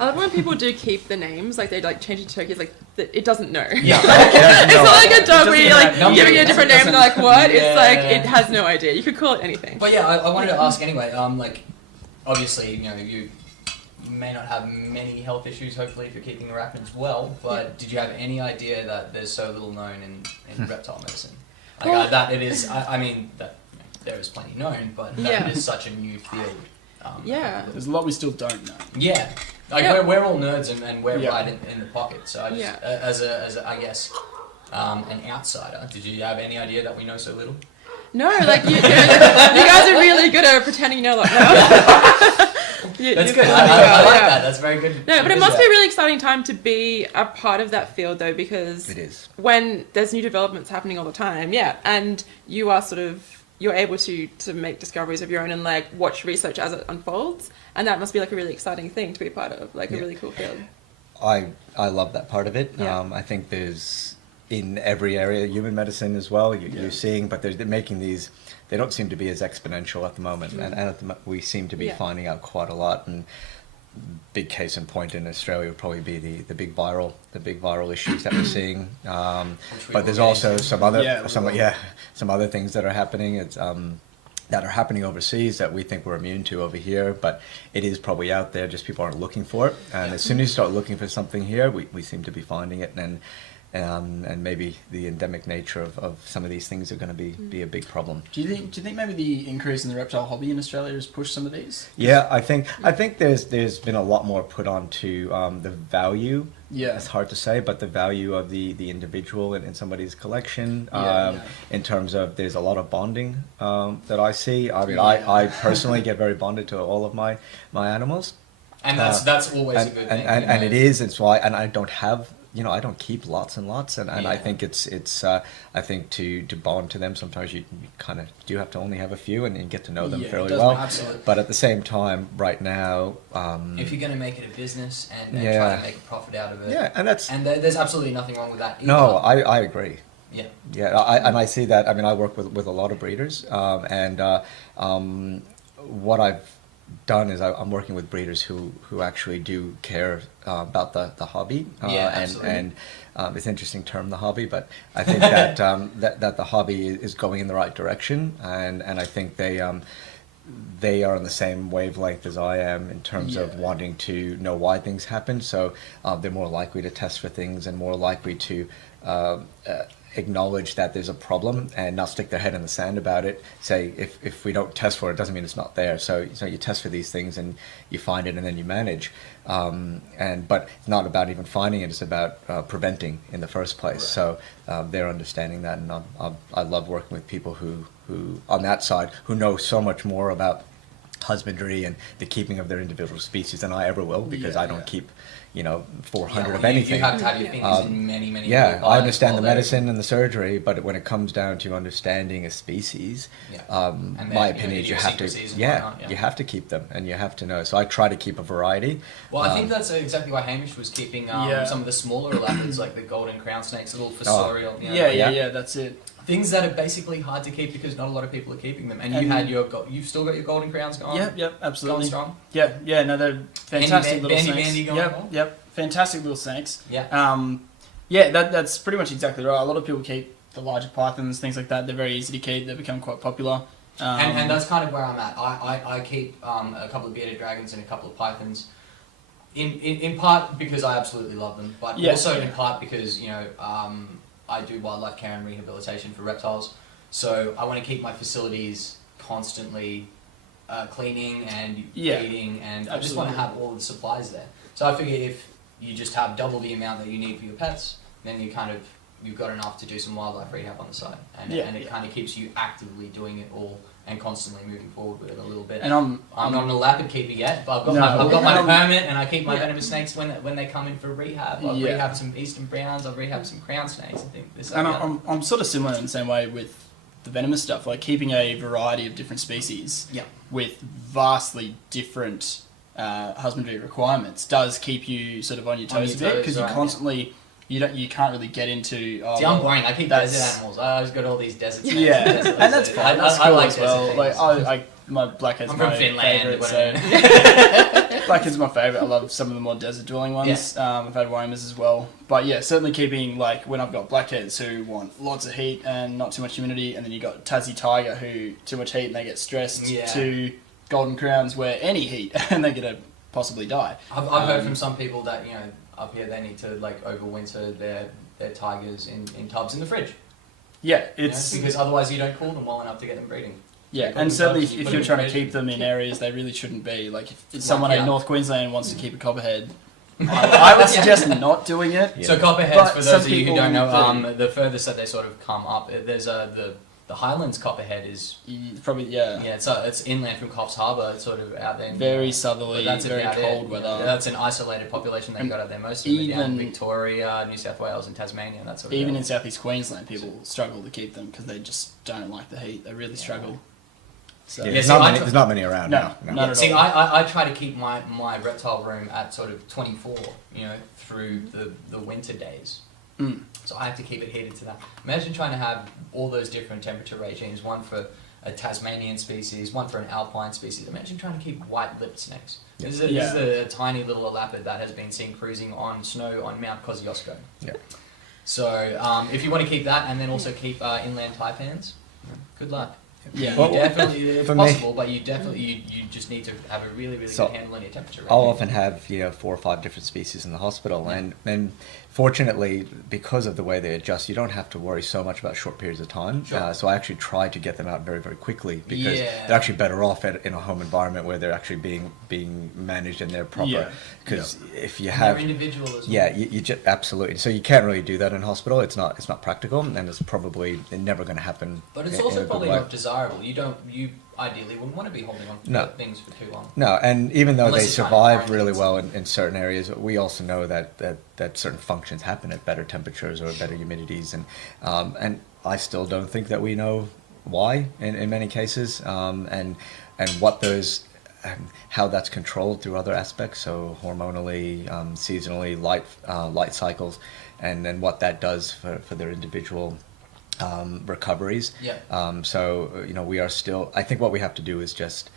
I love when people do keep the names, like they like change it to turkeys, like it doesn't know. Yeah. It's not like a dog where you're like giving it a different name and they're like, what? Yeah. It's like, it has no idea. You could call it anything. But yeah, I wanted to ask anyway, like, obviously, you may not have many health issues, hopefully, if you're keeping arachnids well, but did you have any idea that there's so little known in reptile medicine? Like, that it is, I mean, that there is plenty known, but that it is such a new field. There's a lot we still don't know. Yeah. Like, we're all nerds and we're right in the pocket, so I just, as a, I guess, an outsider, did you have any idea that we know so little? No, like, you guys are really good at pretending you know a lot now. That's good. I like that. That's very good. No, but it must be a really exciting time to be a part of that field, though, because it is. When there's new developments happening all the time, and you are you're able to make discoveries of your own and like watch research as it unfolds, and that must be like a really exciting thing to be a part of, like a really cool field. I love that part of it. I think there's in every area, human medicine as well, you're seeing, but they're making these, they don't seem to be as exponential at the moment, and we seem to be finding out quite a lot. And big case in point in Australia would probably be the big viral issues that we're seeing. But there's also some other things that are happening. It's that are happening overseas that we think we're immune to over here, but it is probably out there, just people aren't looking for it. And as soon as you start looking for something here, we seem to be finding it, and maybe the endemic nature of some of these things are going to be a big problem. Do you think maybe the increase in the reptile hobby in Australia has pushed some of these? Yeah, I think there's been a lot more put onto the value. Yeah, it's hard to say, but the value of the individual in somebody's collection. In terms of, there's a lot of bonding that I see. I mean, I personally get very bonded to all of my animals, and that's always a good thing. And it is. It's why, and I don't have. I don't keep lots and lots, and I think it's I think to bond to them, sometimes you kind of do have to only have a few and get to know them fairly well. Absolutely. But at the same time, right now, if you're going to make it a business and try to make a profit out of it, and there's absolutely nothing wrong with that either. No, I agree. And I see that. I mean, I work with a lot of breeders, and what I've done is I'm working with breeders who actually do care about the hobby, and it's an interesting term, the hobby, but I think that that the hobby is going in the right direction, and I think they are on the same wavelength as I am in terms of wanting to know why things happen, so they're more likely to test for things and more likely to acknowledge that there's a problem and not stick their head in the sand about it. Say, if we don't test for it, doesn't mean it's not there. So you test for these things and you find it and then you manage. But it's not about even finding it, it's about preventing in the first place. Right. So they're understanding that, and I love working with people who on that side, who know so much more about husbandry and the keeping of their individual species than I ever will, because I don't keep 400 of anything. You have to have your fingers in many I understand the medicine and the surgery, but when it comes down to understanding a species, my opinion is you have to you have to keep them, and you have to know. So I try to keep a variety. Well, I think that's exactly why Hamish was keeping some of the smaller elapids, like the golden crown snakes, little fossorial. That's it. Things that are basically hard to keep because not a lot of people are keeping them. And you've still got your golden crowns going? Yep, absolutely. Going strong? No, they're fantastic little snakes. Yep, fantastic little snakes. That's pretty much exactly right. A lot of people keep the larger pythons, things like that. They're very easy to keep. They've become quite popular. And that's kind of where I'm at. I keep a couple of bearded dragons and a couple of pythons. In part because I absolutely love them, but also in part because, I do wildlife care and rehabilitation for reptiles, so I want to keep my facilities constantly cleaning and feeding, and I just want to have all the supplies there. So I figure if you just have double the amount that you need for your pets, then you've got enough to do some wildlife rehab on the side, and it kind of keeps you actively doing it all and constantly moving forward with it a little bit. And I'm not an elapid keeper yet, but I've got my permit, and I keep my venomous snakes when they come in for rehab. I've rehabbed some eastern browns, I've rehabbed some crown snakes, I think this. And I'm sort of similar in the same way with the venomous stuff, like keeping a variety of different species with vastly different husbandry requirements does keep you sort of on your toes a bit, because you constantly. You can't really get into. See, I'm boring. I keep desert animals. I always got all these desert snakes. And that's fine. That's cool as well. Like my blackhead's my favourite. So. Blackhead's my favourite. I love some of the more desert dwelling ones. I've had Womas as well. But yeah, certainly keeping, like, when I've got blackheads who want lots of heat and not too much humidity, and then you got Tassie Tiger who too much heat and they get stressed, to Golden Crowns where any heat and they're going to possibly die. I've heard from some people that, you know, up here they need to, like, overwinter their tigers in tubs in the fridge. Yeah, it's... You know, because otherwise you don't cool them well enough to get them breeding. Yeah, and certainly if you're trying to keep them in areas they really shouldn't be, like if someone in North Queensland wants to keep a copperhead, I would suggest not doing it. Yeah. So copperheads, for those of you who don't know, the furthest that they sort of come up, there's the Highlands copperhead is probably it's inland from Coffs Harbour. It's sort of out there. Very southerly, very cold weather. That's an isolated population they've got out there. Most of them are down in Victoria, New South Wales, and Tasmania. And that sort of even in southeast Queensland, people struggle to keep them because they just don't like the heat. They really struggle. So there's not many around now. Not at See, all. I try to keep my reptile room at sort of 24, you know, through the winter days. So I have to keep it heated to that. Imagine trying to have all those different temperature regimes, one for a Tasmanian species, one for an alpine species. Imagine trying to keep white-lipped snakes. This is a tiny little elapid that has been seen cruising on snow on Mount Kosciuszko. Yeah. So if you want to keep that and then also keep inland taipans, good luck. Yeah, Well, definitely it's possible, but you just need to have a really good handle on your temperature. I'll often have 4 or 5 different species in the hospital, and fortunately, because of the way they adjust, you don't have to worry so much about short periods of time. Sure. So I actually try to get them out very, very quickly because they're actually better off in a home environment where they're actually being managed and they're proper. Because if you have they're individual as well. Yeah, you just absolutely. So you can't really do that in hospital. It's not practical, and it's probably never going to happen. But it's also probably not desirable. You ideally wouldn't want to be holding on to things for too long. No, and even though Unless they it's trying to survive find really things. well in certain areas, we also know that certain functions happen at better temperatures or better humidities, and I still don't think that we know why in many cases, and what those. How that's controlled through other aspects, so hormonally, seasonally, light cycles, and then what that does for their individual recoveries. Yeah. So we are still. I think what we have to do is just.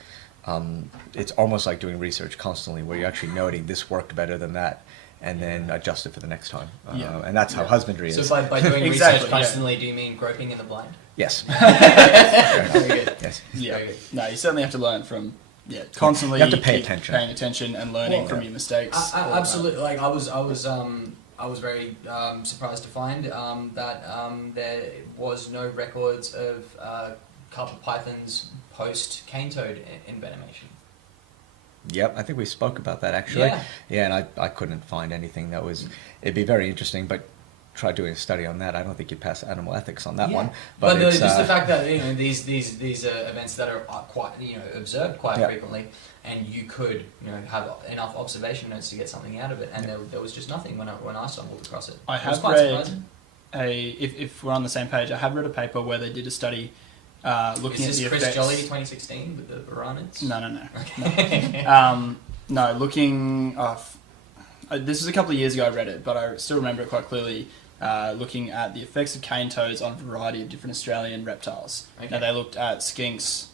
It's almost like doing research constantly, where you're actually noting this worked better than that, and then adjust it for the next time. And that's how husbandry is. So by doing research constantly, do you mean groping in the blind? Yes. Very good. Yes. Yeah. No, you certainly have to learn from. Yeah, constantly. You have to pay attention. Paying attention and learning from your mistakes. Absolutely. Like I was very surprised to find that there was no records of carpet pythons post cane toad envenomation. Yep, I think we spoke about that actually. Yeah. And I couldn't find anything that was. It'd be very interesting, but. Try doing a study on that. I don't think you'd pass animal ethics on that one. But just the fact that these events that are quite observed quite frequently, and you could have enough observation notes to get something out of it, and there was just nothing when I stumbled across it. I have read if we're on the same page, I have read a paper where they did a study looking at the effects. Is this Chris Jolly 2016 with the Varanids? No. Okay. No, looking. This was a couple of years ago I read it, but I still remember it quite clearly. Looking at the effects of cane toads on a variety of different Australian reptiles. Okay. Now they looked at skinks,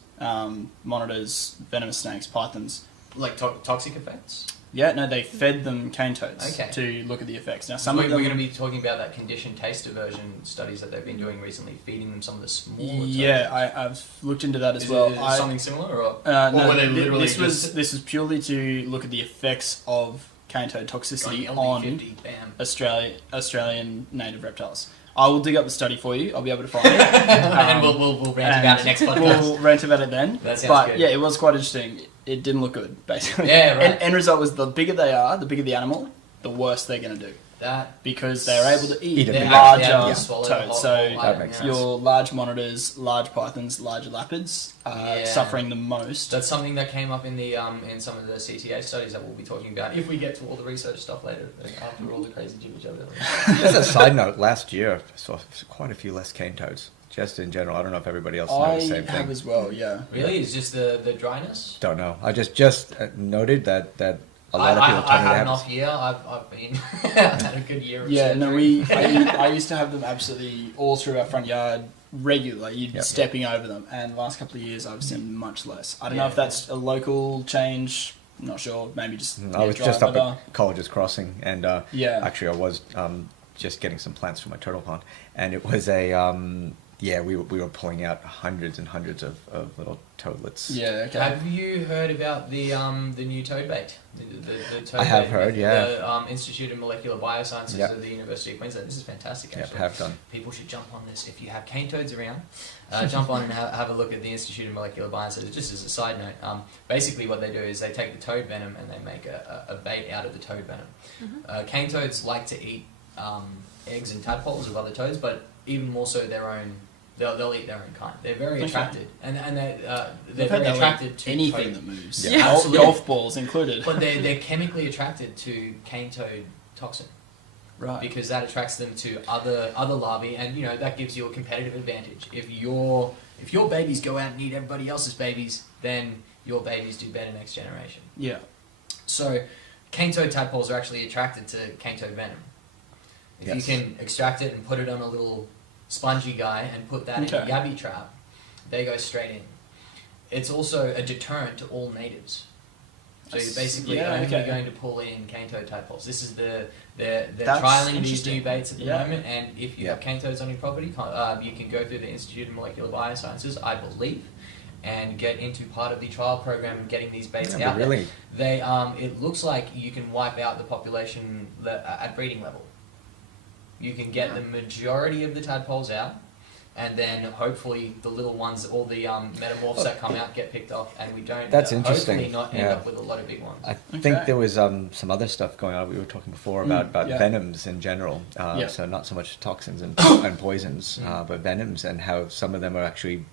monitors, venomous snakes, pythons. Like toxic effects? Yeah, no, they fed them cane toads to look at the effects. Now we're going to be talking about that conditioned taste aversion studies that they've been doing recently, feeding them some of the smaller toads. Yeah, I've looked into that as well. Is it something similar, or no, were they literally this was purely to look at the effects of cane toad toxicity on Australian native reptiles. I will dig up the study for you. I'll be able to find it. And then we'll rant about it next podcast. We'll rant about it then. That sounds good. Yeah, it was quite interesting. It didn't look good, basically. Yeah, right. End result was the bigger they are, the bigger the animal, the worse they're going to do. Because they're able to eat larger toads. So your large monitors, large pythons, large lapids are suffering the most. That's something that came up in the in some of the CTA studies that we'll be talking about if we get to all the research stuff later after all the crazy jibber jabber. As a side note, last year I saw quite a few less cane toads. Just in general, I don't know if everybody else knows the same thing. I have as well. Yeah. Really? Is just the dryness? Don't know. I just noted that. A lot of people I had an off year. I've been had a good year. I used to have them absolutely all through our front yard regularly. You'd be stepping over them, and the last couple of years I've seen much less. I don't know if that's a local change. not sure. Maybe just I was dry just up weather. at College's Crossing, and Yeah. actually I was just getting some plants for my turtle pond, and it was a we were pulling out hundreds and hundreds of little toadlets. Yeah. Okay. Have you heard about the new toad bait? The toad I have bait, heard, yeah. The Institute of Molecular Biosciences Yep. at the University of Queensland. This is fantastic, Yep, actually. have done. People should jump on this. If you have cane toads around, jump on and have a look at the Institute of Molecular Biosciences. Just as a side note, basically what they do is they take the toad venom and they make a bait out of the toad venom. Cane toads like to eat eggs and tadpoles of other toads, but even more so their own. They'll eat their own kind. They're very attracted, and they're very attracted to anything toad. that moves. Yeah. Absolutely. Golf balls included. But they're chemically attracted to cane toad toxin Right. because that attracts them to other larvae, and that gives you a competitive advantage. If your babies go out and eat everybody else's babies, then your babies do better next generation. Yeah. So, cane toad tadpoles are actually attracted to cane toad venom. If you Yes. can extract it and put it on a little spongy guy and put that in a Okay. yabby trap, they go straight in. It's also a deterrent to all natives. So you're basically only going to pull in cane toad tadpoles. This is they're That's trialing these interesting. new baits at the Yeah. moment, and if you have cane toads on your property, you can go through the Institute of Molecular Biosciences, I believe, and get into part of the trial program and getting these baits Yeah, out but really, there. They it looks like you can wipe out the population at breeding level. You can get the majority of the tadpoles out, and then hopefully the little ones, all the metamorphs that come out, get picked off, and we don't. That's interesting. Hopefully not end Yeah. up with a lot of big ones. I think there was some other stuff going on. We were talking before about yeah. venoms in general. Yeah. So not so much toxins and poisons, but venoms, and how some of them are actually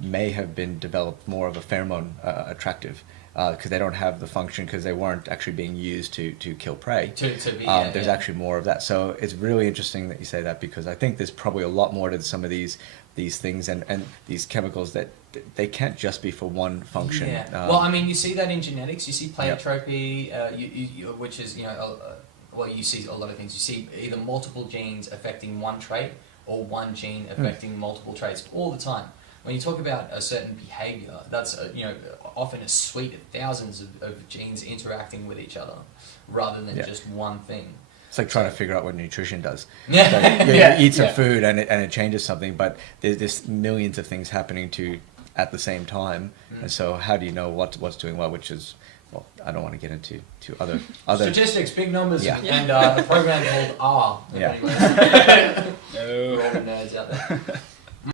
may have been developed more of a pheromone attractive because they don't have the function because they weren't actually being used to kill prey. To be, There's actually more of that. So it's really interesting that you say that because I think there's probably a lot more to some of these things and these chemicals that they can't just be for one function. Yeah. Well, I mean, you see that in genetics. You see pleiotropy, which is well, you see a lot of things. You see either multiple genes affecting one trait or one gene affecting multiple traits all the time. When you talk about a certain behavior, that's often a suite of thousands of genes interacting with each other, rather than just one thing. It's like trying to figure out what nutrition does. Yeah. So you eat some food and it changes something, but there's millions of things happening at the same time, and so how do you know what's doing what? Which is, well, I don't want to get into other Statistics, big numbers, Yeah. and a program called R. Yeah. Anyway. No. For all the nerds out there.